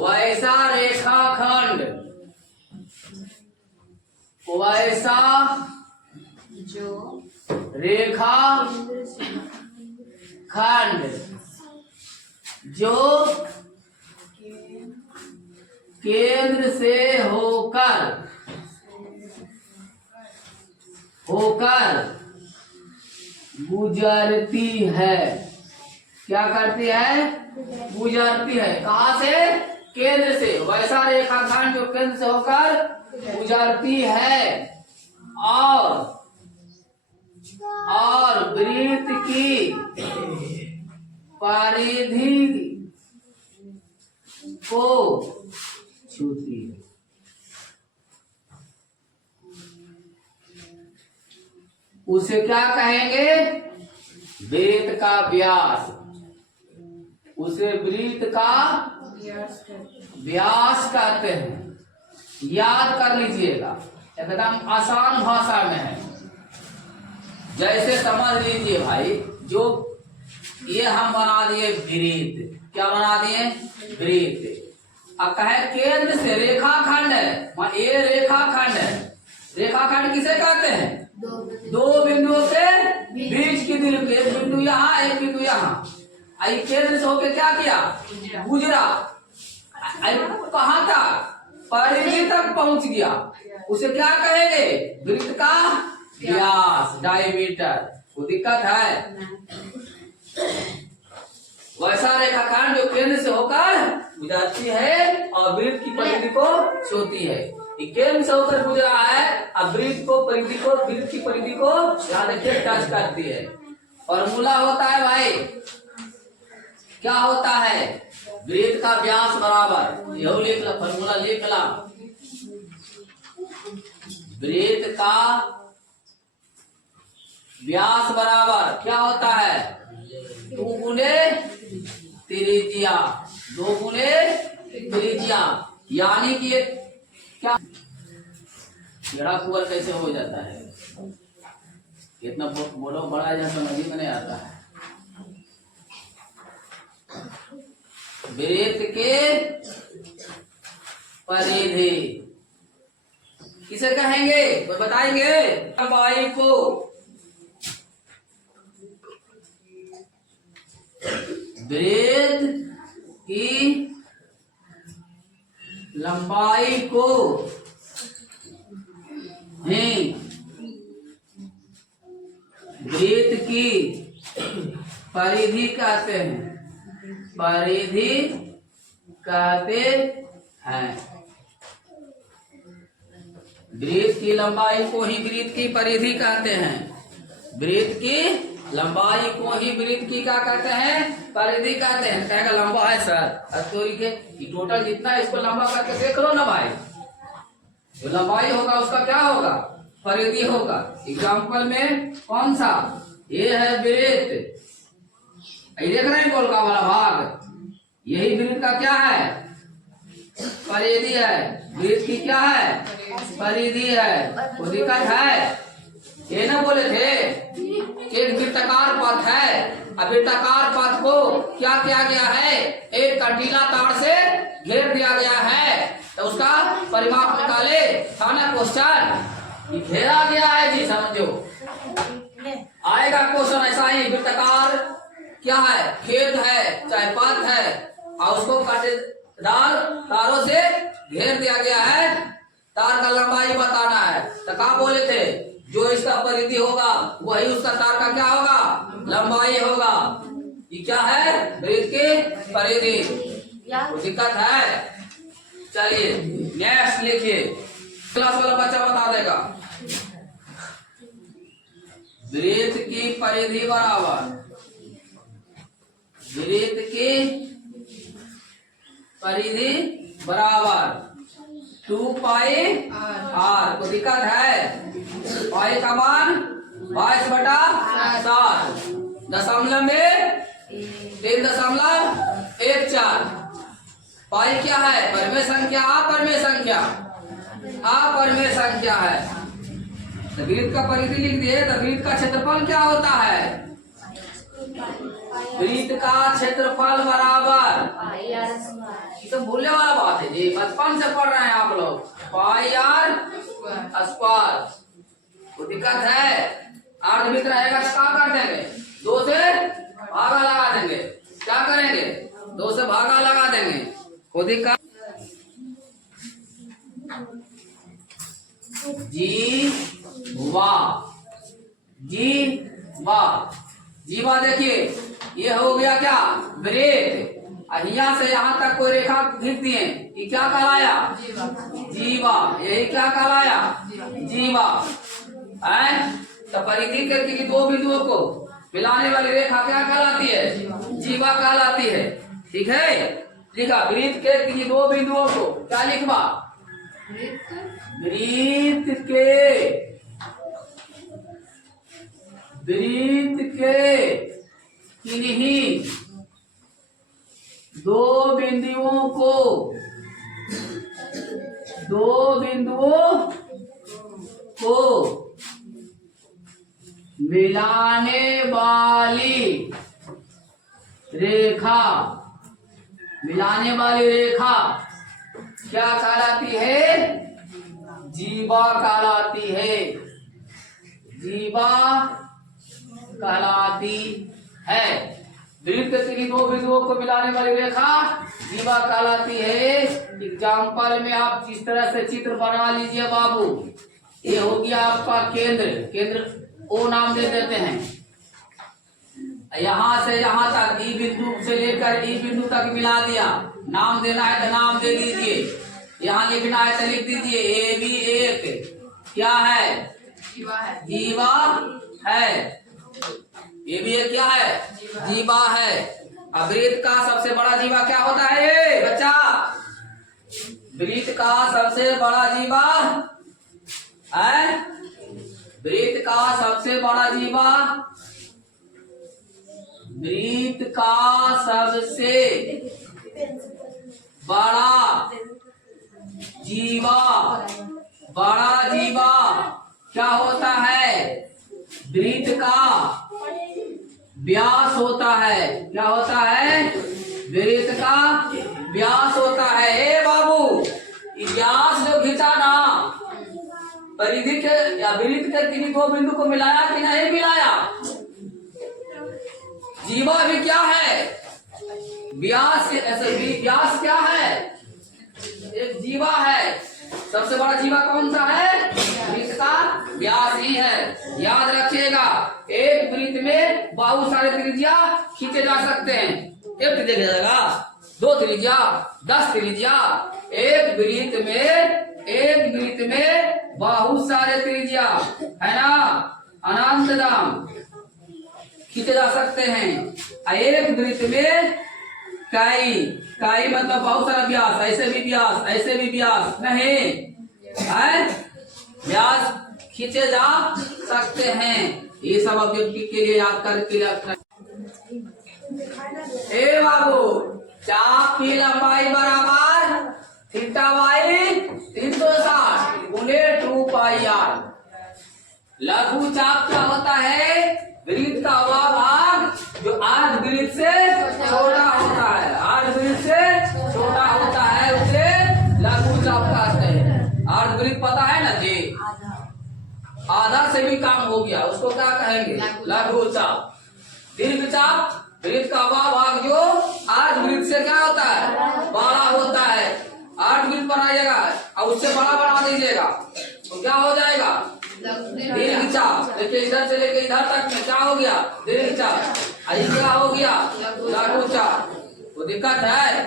वैसा रेखाखंड, वैसा जो रेखा खंड जो केंद्र से होकर गुजरती है। क्या करती है? गुजरती है। कहाँ से? केंद्र से। वैसा रेखाखंड जो केंद्र से होकर गुजरती है और वृत्त की परिधि को छूती है। उसे क्या कहेंगे? वृत्त का व्यास। उसे वृत्त का व्यास कहते हैं। याद कर लीजिएगा, एकदम आसान भाषा में है। जैसे समझ लीजिए भाई, जो ये हम बना दिए वृत्त। क्या बना दिए? वृत्त। अब कहे केंद्र से रेखाखंड है, ये रेखाखंड है। रेखाखंड किसे कहते हैं? दो बिंदुओं के बीच की दूरी को। एक बिंदु यहाँ, एक बिंदु यहाँ। आई केंद्र से होकर क्या किया? गुजरा। कहाँ तक? परिधि तक पहुंच गया। उसे क्या कहेंगे? वृत्त का व्यास, डायमीटर। कोई दिक्कत है? वैसा रेखाखंड जो केंद्र से होकर गुजरती है और वृत्त की परिधि को छूती है। केंद्र से होकर गुजरा है, अब वृत्त की परिधि को याद रखिए टच करती है। फॉर्मूला होता है भाई, क्या होता है? वृत्त का व्यास बराबर, यही लिख ला, फॉर्मूला लिख ला। वृत्त का व्यास बराबर क्या होता है? 2 गुणे त्रिज्या, 2 गुणे त्रिज्या। यानी कि क्या टेढ़ा कुंवर कैसे हो जाता है? इतना बोलो बड़ा जैसा समझ में नहीं आता है। वृत्त के परिधि किसे कहेंगे? कोई बताएंगे? लंबाई को। वृत्त की लंबाई को ही वृत्त की परिधि कहते हैं। परिधि कहते हैं। वृत्त की लंबाई को ही वृत्त की परिधि कहते हैं। वृत्त की लंबाई को ही वृत्त की क्या कहते हैं? परिधि कहते हैं। कहेगा लंबा है सर, तो ये टोटल जितना है इसको लंबा करके देख लो ना भाई। जो लंबाई होगा उसका क्या होगा? परिधि होगा। एग्जाम्पल में कौन सा? ये है वृत्त, देख रहे हैं गोलका वाला भाग, यही वृत्त का क्या है? परिधि है। वृत्त की क्या है? परिधि है। कोई दिक्कत है? ये ना बोले थे एक वृत्ताकार पथ है। अब वृत्ताकार पथ को क्या किया गया है? एक कंटीला तार से घेर दिया गया है। तो उसका परिमाप निकाले, था ना क्वेश्चन? घेरा गया है जी, समझो। आएगा क्वेश्चन ऐसा ही। वृत्ताकार क्या है? खेत है चाहे पथ है और उसको कांटेदार तारों से घेर दिया गया है। तार का लंबाई बताना है। तो क्या बोले थे? जो इसका परिधि होगा वही उसका तार का क्या होगा? लंबाई होगा। ये क्या है? वृत्त की परिधि। कोई दिक्कत है? चलिए नेक्स्ट लिखिए, क्लास वाला बच्चा बता देगा। वृत्त की परिधि बराबर, वृत्त की परिधि बराबर 2 पाई आर। कोई दिक्कत है? पाई का मान 22/7, दशमलव में 3.14। पाई क्या है? परमेय संख्या, अपरमेय संख्या, अपरमेय संख्या है। तो वृत्त का परिधि लिख दिए। तो वृत्त का क्षेत्रफल क्या होता है? वृत्त का क्षेत्रफल बराबर ये तो भूलने वाला बात है जी, बचपन से पढ़ रहे हैं आप लोग। पाई आर स्क्वायर, तो दिक्कत है। अर्धवृत्त रहेगा तो क्या कर देंगे, 2 से भागा लगा देंगे। क्या करेंगे, 2 से भागा लगा देंगे। कोई दिक्कत जीवा, जीवा, जीवा देखिए ये हो गया क्या, वृत्त। यहाँ से यहाँ तक कोई रेखा खींच दिए, ये क्या कहलाया, जीवा। यही क्या कहलाया, जीवा है। तो परिधि के किसी 2 बिंदुओं को मिलाने वाली रेखा क्या कहलाती है, जीवा कहलाती है। ठीक है, लिखा वृत्त के किसी 2 बिंदुओं को क्या लिखवा, वृत्त के किन्हीं 2 बिंदुओं को मिलाने वाली रेखा क्या कहलाती है, जीवा कहलाती है। जीवा कहलाती है। वृत्त के 2 बिंदुओं को मिलाने वाली रेखा जीवा कहलाती है। एग्जाम्पल में आप जिस तरह से चित्र बना लीजिए बाबू, ये हो गया आपका केंद्र ओ नाम दे देते हैं। यहाँ से यहाँ तक ई बिंदु से लेकर ई बिंदु तक मिला दिया। नाम देना है तो नाम दे दीजिए, यहाँ लिखना है तो लिख दीजिए। ए बी एक क्या है, जीवा है। ये भी एक क्या है, जीवा है। अब वृत्त का सबसे बड़ा जीवा क्या होता है बच्चा, वृत्त का सबसे बड़ा जीवा है, वृत्त का सबसे बड़ा जीवा, वृत्त का सबसे बड़ा जीवा क्या होता है, वृत्त का व्यास होता है। क्या होता है, वृत्त का व्यास होता है। ए बाबू, व्यास जो खींचा ना, परिधि के या वृत्त के किन्हीं 2 बिंदु को मिलाया कि नहीं मिलाया। जीवा भी क्या है, व्यास। ऐसे व्यास क्या है, एक जीवा है। सबसे बड़ा जीवा कौन सा है, वृत्त का व्यास ही है। याद रखिएगा, एक वृत्त में बहुत सारे त्रिज्या खींचे जा सकते हैं। एक देखा जाएगा, 2 त्रिज्या, 10 त्रिज्या। एक वृत्त में बहुत सारे त्रिज्या है ना, अनंत दाम खींचे जा सकते हैं। एक वृत्त में कई मतलब बहुत सारा व्यास, ऐसे भी व्यास नहीं है, व्यास खींचे जा सकते हैं। ये सब अभिव्यक्ति के लिए याद करके रखना। ए बाबू, चाप की लंबाई बराबर थीटा बाई 360 गुने 2 पाई आर। लघु चाप क्या होता है, वृत्त का वह भाग जो अर्ध वृत्त से छोटा होता है। अर्ध वृत्त से छोटा होता है उसे लघु चाप कहते हैं। अर्ध वृत्त पता है ना जी, आधा से भी कम हो गया उसको क्या कहेंगे, लघु चाप। दीर्घ चाप, वृत्त का वह भाग जो अर्ध वृत्त से क्या होता है, बड़ा होता है। अर्ध वृत्त बनाइएगा और उससे बड़ा बना दीजिएगा तो क्या हो जाएगा, दीर्घ चाप। देखिए इधर से लेके इधर तक में क्या हो गया, दीर्घ चाप। क्या हो गया, लघु चाप। तो दिक्कत है,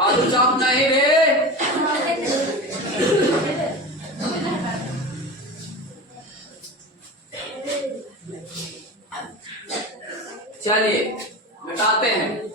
लघु चाप नहीं रे। चलिए मिटाते हैं।